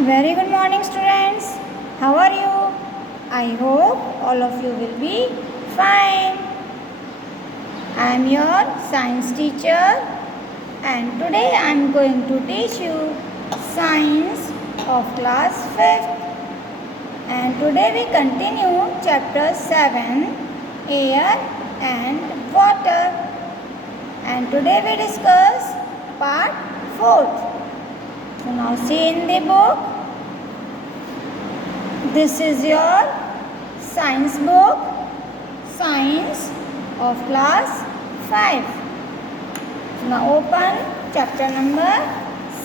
Very good morning, students. How are you? I hope all of you will be fine. I am your science teacher, and today I am going to teach you science of class 5th. And today we continue chapter 7, air and water. And today we discuss part 4th. So now see in the book. This is your science book, Science of class 5. So now open chapter number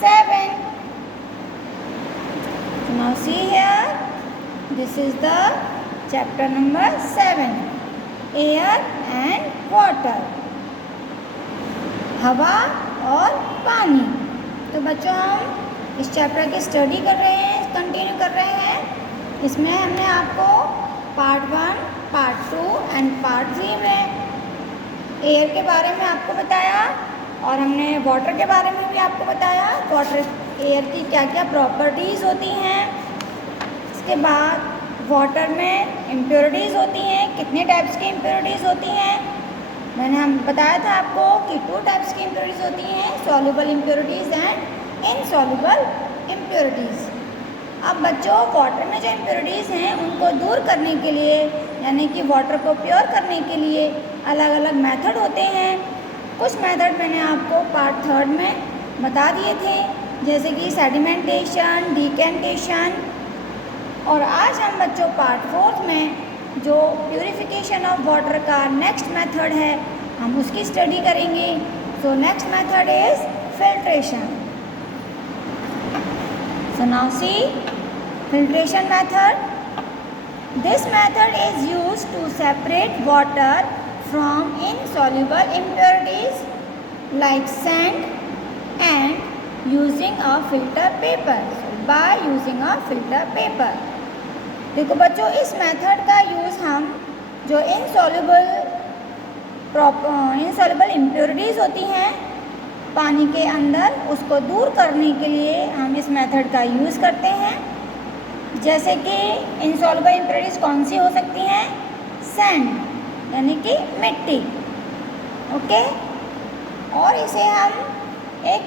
7. So now see here. This is the chapter number 7, air and water. हवा और पानी. तो बच्चों हम इस chapter की study कर रहे हैं, कंटिन्यू कर रहे हैं. इसमें हमने आपको पार्ट 1, पार्ट 2 एंड पार्ट 3 में एयर के बारे में आपको बताया और हमने वाटर के बारे में भी आपको बताया. वाटर एयर की क्या क्या प्रॉपर्टीज़ होती हैं. इसके बाद वाटर में इम्प्योरिटीज़ होती हैं, कितने टाइप्स की इम्प्योरिटीज़ होती हैं. मैंने हम बताया था आपको कि 2 टाइप्स की इम्प्योरिटीज़ होती हैं, soluble impurities and insoluble impurities. अब बच्चों वाटर में जो इम्प्योरिटीज़ हैं उनको दूर करने के लिए, यानी कि वाटर को प्योर करने के लिए अलग अलग मेथड होते हैं. कुछ मेथड मैंने आपको पार्ट 3 में बता दिए थे, जैसे कि सेडिमेंटेशन, डिकेंटेशन. और आज हम बच्चों पार्ट 4 में जो प्यूरिफिकेशन ऑफ वाटर का नेक्स्ट मेथड है हम उसकी स्टडी करेंगे. So next method is filtration. So now see filtration method. This method is used to separate water from insoluble impurities like sand and using a filter paper. So by using a filter paper. देखो बच्चों इस method का use हम जो insoluble impurities होती हैं पानी के अंदर उसको दूर करने के लिए हम इस मेथड का यूज़ करते हैं. जैसे कि इनसॉल्युबल इम्प्योरिटीज़ कौन सी हो सकती हैं. सैंड यानी कि मिट्टी. ओके. और इसे हम एक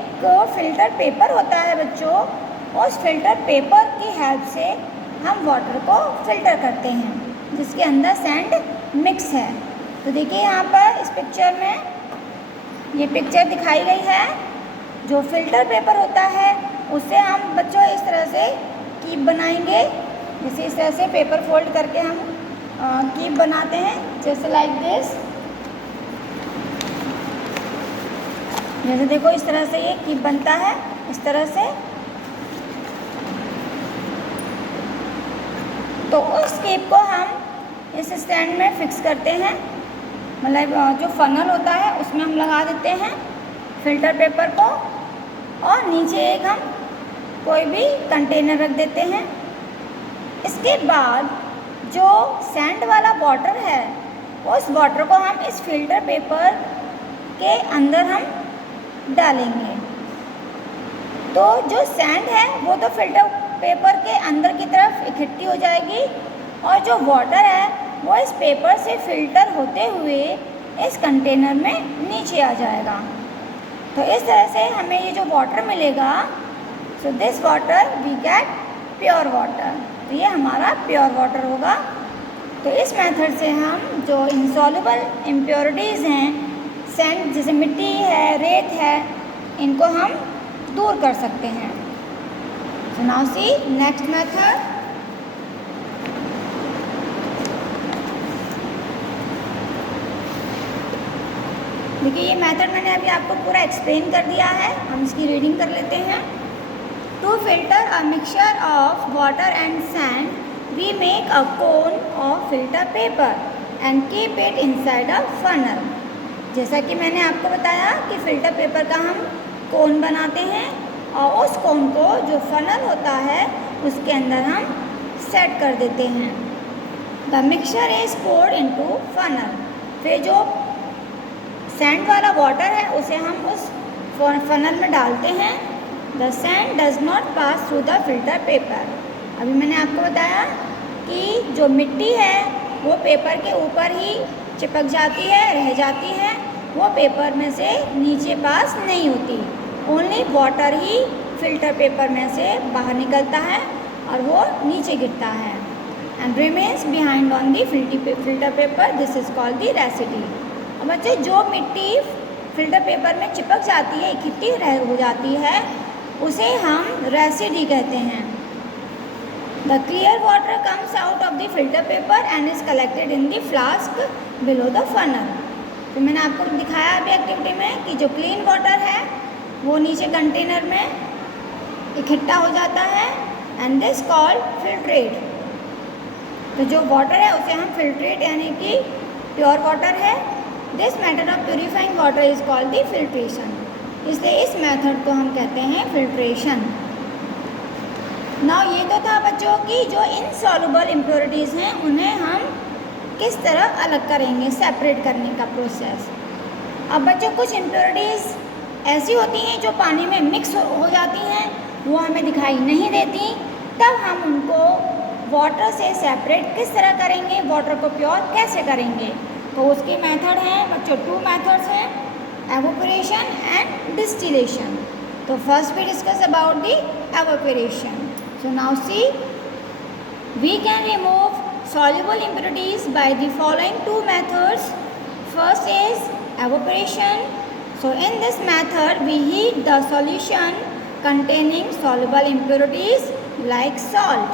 फ़िल्टर पेपर होता है बच्चों, उस फिल्टर पेपर की हेल्प से हम वाटर को फ़िल्टर करते हैं जिसके अंदर सैंड मिक्स है. तो देखिए यहाँ पर इस पिक्चर में ये पिक्चर दिखाई गई है. जो फिल्टर पेपर होता है उससे हम बच्चों इस तरह से कीप बनाएंगे. जैसे इस तरह से पेपर फोल्ड करके हम कीप बनाते हैं, जैसे लाइक दिस. जैसे देखो इस तरह से ये कीप बनता है, इस तरह से. तो उस कीप को हम इस स्टैंड में फिक्स करते हैं, मतलब जो फनल होता है उसमें हम लगा देते हैं फिल्टर पेपर को, और नीचे एक हम कोई भी कंटेनर रख देते हैं. इसके बाद जो सैंड वाला वाटर है उस वाटर को हम इस फिल्टर पेपर के अंदर हम डालेंगे. तो जो सैंड है वो तो फिल्टर पेपर के अंदर की तरफ इकट्ठी हो जाएगी और जो वाटर है वो इस पेपर से फिल्टर होते हुए इस कंटेनर में नीचे आ जाएगा. तो इस तरह से हमें ये जो वाटर मिलेगा, so this water we get pure water. तो ये हमारा प्योर वाटर होगा. तो इस मेथड से हम जो इनसॉल्युबल इम्प्योरिटीज़ हैं, सैंड जैसे मिट्टी है, रेत है, इनको हम दूर कर सकते हैं. सो नाउ सी नेक्स्ट मेथड. देखिए ये मेथड मैंने अभी आपको पूरा एक्सप्लेन कर दिया है, हम इसकी रीडिंग कर लेते हैं. To filter a mixture of water and sand we make a cone of filter paper and keep it inside a funnel. जैसा कि मैंने आपको बताया कि फ़िल्टर पेपर का हम कोन बनाते हैं और उस कोन को जो फनल होता है उसके अंदर हम सेट कर देते हैं. The mixture is poured into funnel. फिर जो सैंड वाला वाटर है उसे हम उस फनल में डालते हैं the sand does not pass through the filter paper. अभी मैंने आपको बताया कि जो मिट्टी है वो पेपर के ऊपर ही चिपक जाती है, रह जाती है, वो पेपर में से नीचे पास नहीं होती। ओनली वाटर ही फिल्टर पेपर में से बाहर निकलता है और वो नीचे गिरता है and remains behind on the filter paper, this is called the residue. और बच्चे जो मिट्टी फिल्टर पेपर में चिपक जाती है, इकट्ठी हो जाती है, उसे हम रेसिडी कहते हैं। The clear water comes out of the filter paper and is collected in the flask below the funnel. तो मैंने आपको दिखाया अभी एक्टिविटी में कि जो क्लीन वाटर है वो नीचे कंटेनर में इकट्ठा हो जाता है एंड दिस कॉल्ड फिल्ट्रेट। तो जो वाटर है उसे हम फिल्ट्रेट यानी कि प्योर वाटर है। This method of purifying water is called the filtration. इसलिए इस मेथड को हम कहते हैं फिल्ट्रेशन। नाउ ये तो था बच्चों की जो इनसॉल्युबल इम्प्योरिटीज़ हैं उन्हें हम किस तरह अलग करेंगे, सेपरेट करने का प्रोसेस। अब बच्चों कुछ इम्प्योरिटीज़ ऐसी होती हैं जो पानी में मिक्स हो जाती हैं, वो हमें दिखाई नहीं देती, तब हम उनको वाटर से सेपरेट किस तरह करेंगे, वाटर को प्योर कैसे करेंगे। तो उसकी मेथड है बच्चों, 2 मेथड्स हैं, एवोपरेशन एंड डिस्टिलेशन। तो first we discuss about the evaporation. So now see, we can remove soluble impurities by the following 2 methods. First is evaporation. So in this method we heat the solution containing soluble impurities like salt.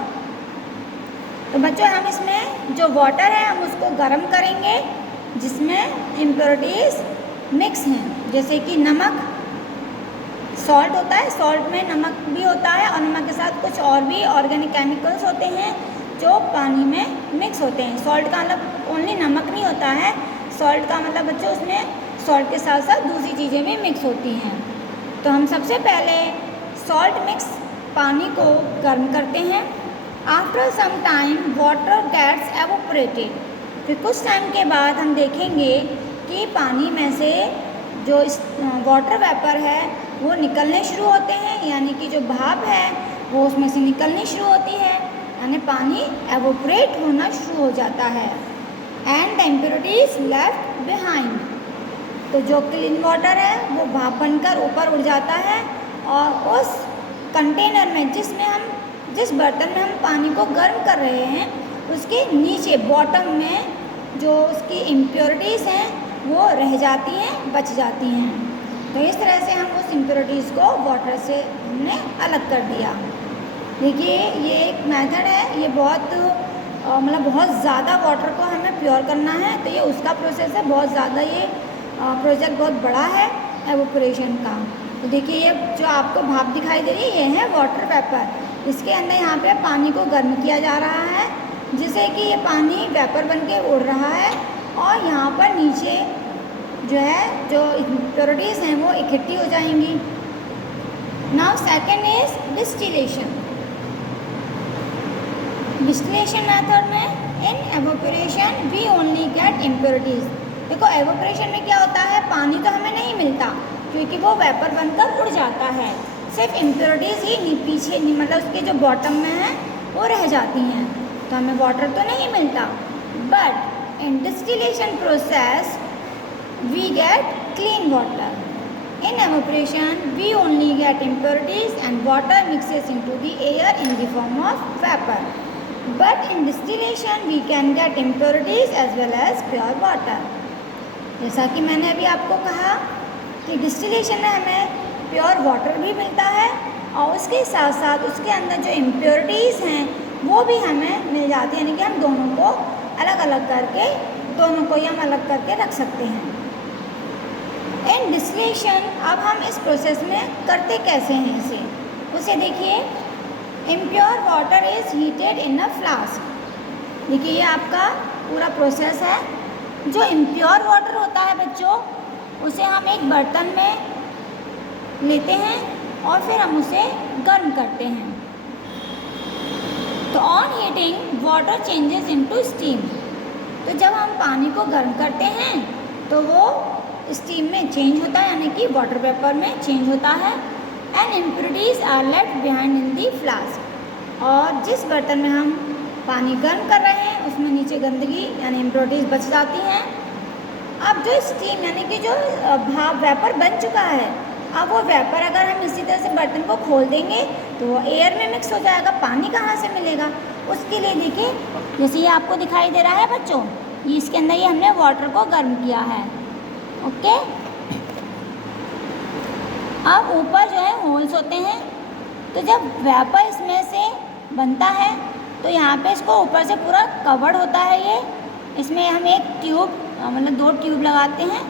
तो बच्चों हम इसमें जो water है हम उसको गर्म करेंगे जिसमें इम्प्योरिटीज़ मिक्स हैं, जैसे कि नमक, सॉल्ट होता है, सॉल्ट में नमक भी होता है और नमक के साथ कुछ और भी ऑर्गेनिक केमिकल्स होते हैं जो पानी में मिक्स होते हैं। सॉल्ट का मतलब ओनली नमक नहीं होता है, सॉल्ट का मतलब बच्चों उसमें सॉल्ट के साथ साथ दूसरी चीज़ें भी मिक्स होती हैं। तो हम सबसे पहले सॉल्ट मिक्स पानी को गर्म करते हैं। After some time water gets evaporated. फिर कुछ टाइम के बाद हम देखेंगे कि पानी में से जो वाटर वेपर है वो निकलने शुरू होते हैं, यानी कि जो भाप है वो उसमें से निकलनी शुरू होती है, यानी पानी एवोपरेट होना शुरू हो जाता है। And the impurities left behind. तो जो क्लीन वाटर है वो भाप बनकर ऊपर उड़ जाता है और उस कंटेनर में जिस बर्तन में हम पानी को गर्म कर रहे हैं उसके नीचे बॉटम में जो उसकी इम्प्योरिटीज़ हैं वो रह जाती हैं, बच जाती हैं। तो इस तरह से हम उस इम्प्योरिटीज़ को वाटर से हमने अलग कर दिया। देखिए ये एक मेथड है, ये बहुत ज़्यादा वाटर को हमें प्योर करना है, तो ये उसका प्रोसेस है, बहुत ज़्यादा ये प्रोजेक्ट बहुत बड़ा है एवोपरेशन का। तो देखिए ये जो आपको भाप दिखाई दे रही है ये है वाटर वेपर। इसके अंदर यहाँ पे पानी को गर्म किया जा रहा है जिससे कि ये पानी वेपर बन के उड़ रहा है और यहाँ पर नीचे जो इम्प्योरिटीज़ हैं वो इकट्ठी हो जाएंगी। Now second is distillation. Distillation method में in evaporation we only get impurities. देखो एवोपरेशन में क्या होता है, पानी तो हमें नहीं मिलता क्योंकि वो वेपर बनकर उड़ जाता है, सिर्फ इम्प्योरिटीज़ ही पीछे मतलब उसके जो बॉटम में है वो रह जाती हैं, तो हमें वाटर तो नहीं मिलता। But in distillation process we get clean water. In evaporation, we only get impurities and water mixes into the air in the form of vapor. But in distillation, we can get impurities as well as pure water. जैसा कि मैंने अभी आपको कहा कि distillation में हमें pure water भी मिलता है और उसके साथ साथ उसके अंदर जो इम्प्योरिटीज़ हैं वो भी हमें मिल जाती है, यानी कि हम दोनों को अलग अलग करके हम अलग करके रख सकते हैं। इन डिस्टिलेशन अब हम इस प्रोसेस में करते कैसे हैं उसे देखिए। Impure water is heated in a flask. देखिए ये आपका पूरा प्रोसेस है। जो इम्प्योर वाटर होता है बच्चों उसे हम एक बर्तन में लेते हैं और फिर हम उसे गर्म करते हैं। तो on heating water changes into steam. तो जब हम पानी को गर्म करते हैं तो वो स्टीम में चेंज होता है, यानी कि वाटर वेपर में चेंज होता है। And impurities are left behind in the flask. और जिस बर्तन में हम पानी गर्म कर रहे हैं उसमें नीचे गंदगी यानी इम्प्योरिटीज बच जाती हैं। अब जो स्टीम यानी कि जो भाप वेपर बन चुका है, अब वो वेपर अगर हम इसी तरह से बर्तन को खोल देंगे तो वो एयर में मिक्स हो जाएगा, पानी कहाँ से मिलेगा। उसके लिए देखिए जैसे ये आपको दिखाई दे रहा है बच्चों, ये इसके अंदर ये हमने वाटर को गर्म किया है। ओके, अब ऊपर जो है होल्स होते हैं, तो जब वेपर इसमें से बनता है तो यहाँ पे इसको ऊपर से पूरा कवर्ड होता है ये। इसमें हम एक ट्यूब मतलब 2 ट्यूब लगाते हैं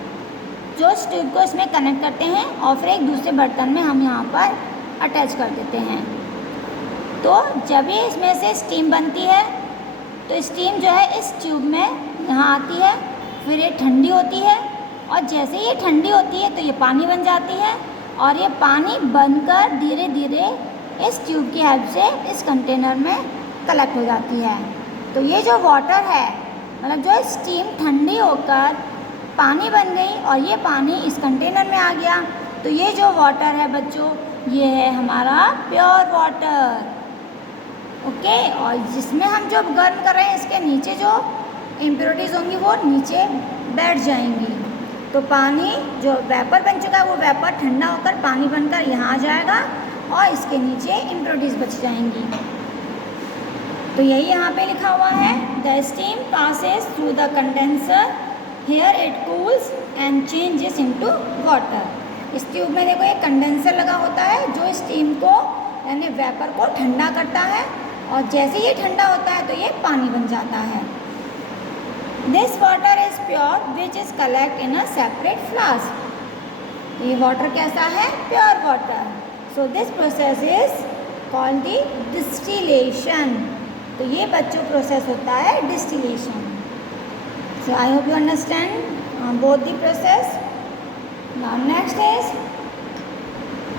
जो इस ट्यूब को इसमें कनेक्ट करते हैं और फिर एक दूसरे बर्तन में हम यहाँ पर अटैच कर देते हैं। तो जब ये इसमें से स्टीम बनती है तो स्टीम जो है इस ट्यूब में यहाँ आती है, फिर ये ठंडी होती है और जैसे ये ठंडी होती है तो ये पानी बन जाती है और ये पानी बनकर धीरे धीरे इस ट्यूब की हेल्प से इस कंटेनर में कलेक्ट हो जाती है। तो ये जो वाटर है मतलब जो स्टीम ठंडी होकर पानी बन गई और ये पानी इस कंटेनर में आ गया, तो ये जो वाटर है बच्चों ये है हमारा प्योर वाटर। ओके, और जिसमें हम जो गर्म कर रहे हैं इसके नीचे जो इम्प्योरिटीज़ होंगी वो नीचे बैठ जाएंगी। तो पानी जो वेपर बन चुका है वो वेपर ठंडा होकर पानी बनकर यहाँ आ जाएगा और इसके नीचे इम्प्योरिटीज़ बच जाएंगी। तो यही यहाँ पे लिखा हुआ है, the steam passes through the condenser, here it cools and changes into water. इस ट्यूब में देखो एक कंडेंसर लगा होता है जो स्टीम को यानी वेपर को ठंडा करता है और जैसे ये ठंडा होता है तो ये पानी बन जाता है। This water is pure which is collect in a separate flask. ये वाटर कैसा है? Pure water. So this process is called the distillation. तो ये बच्चों प्रोसेस होता है distillation. So I hope you understand both the process. Now next is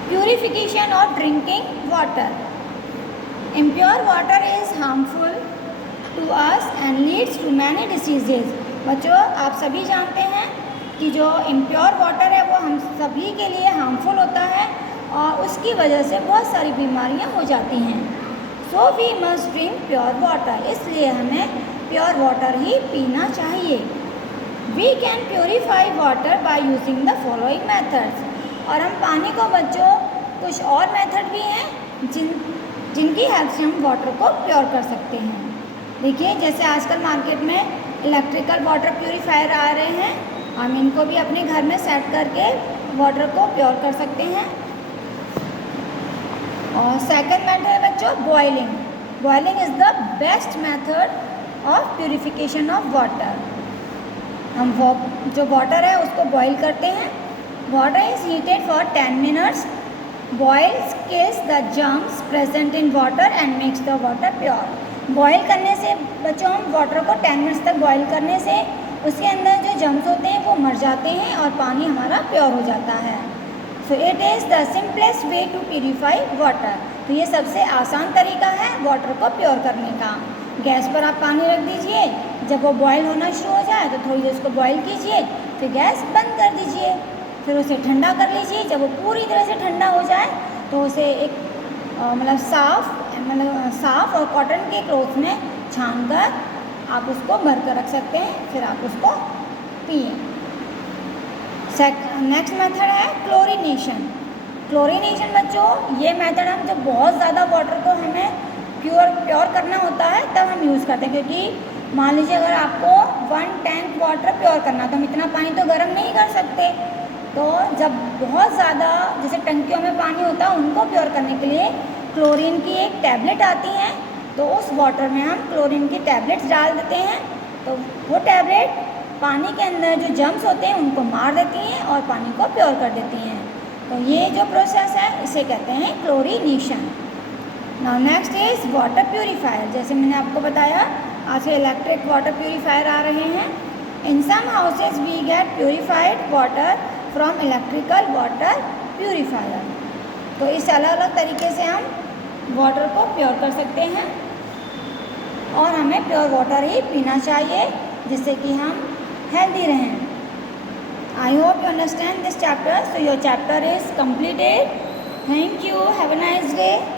purification of drinking water. Impure water is harmful to us and leads to many diseases. बच्चों आप सभी जानते हैं कि जो इम्प्योर वाटर है वो हम सभी के लिए हार्मफुल होता है और उसकी वजह से बहुत सारी बीमारियां हो जाती हैं। So we must drink pure water, इसलिए हमें प्योर वाटर ही पीना चाहिए। We can purify water by using the following methods. और हम पानी को बच्चों कुछ और मेथड भी हैं जिनकी हेल्प से हम वाटर को प्योर कर सकते हैं। देखिए जैसे आजकल मार्केट में इलेक्ट्रिकल वाटर प्योरीफायर आ रहे हैं, हम इनको भी अपने घर में सेट करके वाटर को प्योर कर सकते हैं। और सेकंड मेथड है बच्चों boiling. Boiling is the best method of purification of water. हम जो वाटर है उसको बॉईल करते हैं। Water is heated for 10 minutes. Boils kills the germs present in water and makes the water pure. Boil करने से बच्चों हम वाटर को 10 मिनट्स तक बॉईल करने से उसके अंदर जो जर्म्स होते हैं वो मर जाते हैं और पानी हमारा प्योर हो जाता है। So it is the simplest way to purify water. तो ये सबसे आसान तरीका है वाटर को प्योर करने का। गैस पर आप पानी रख दीजिए, जब वो बॉईल होना शुरू हो जाए तो थोड़ी देर उसको बॉईल कीजिए, फिर गैस बंद कर दीजिए, फिर उसे ठंडा कर लीजिए। जब वो पूरी तरह से ठंडा हो जाए तो उसे एक साफ़ और कॉटन के क्लॉथ में छान कर आप उसको भर कर रख सकते हैं, फिर आप उसको पिए। नेक्स्ट मेथड है क्लोरीनेशन। क्लोरीनेशन बच्चों ये मेथड हम जब बहुत ज़्यादा वाटर को हमें प्योर करना होता है तब हम यूज़ करते हैं, क्योंकि मान लीजिए अगर आपको 1 टैंक वाटर प्योर करना तो हम इतना पानी तो गर्म नहीं कर सकते। तो जब बहुत ज़्यादा जैसे टंकियों में पानी होता है उनको प्योर करने के लिए क्लोरीन की एक टैबलेट आती है, तो उस वाटर में हम क्लोरीन की टैबलेट्स डाल देते हैं। तो वो टैबलेट पानी के अंदर जो जर्म्स होते हैं उनको मार देती हैं और पानी को प्योर कर देती हैं। तो ये जो प्रोसेस है इसे कहते हैं chlorination. Now next is water purifier. जैसे मैंने आपको बताया आज इलेक्ट्रिक वाटर प्यूरीफायर आ रहे हैं। In some houses we get purified water from electrical water purifier. तो इस अलग अलग तरीके से हम वाटर को प्योर कर सकते हैं और हमें प्योर वाटर ही पीना चाहिए जिससे कि हम हेल्दी रहें। आई hope you understand this chapter. So your chapter is completed thank you, have a nice day.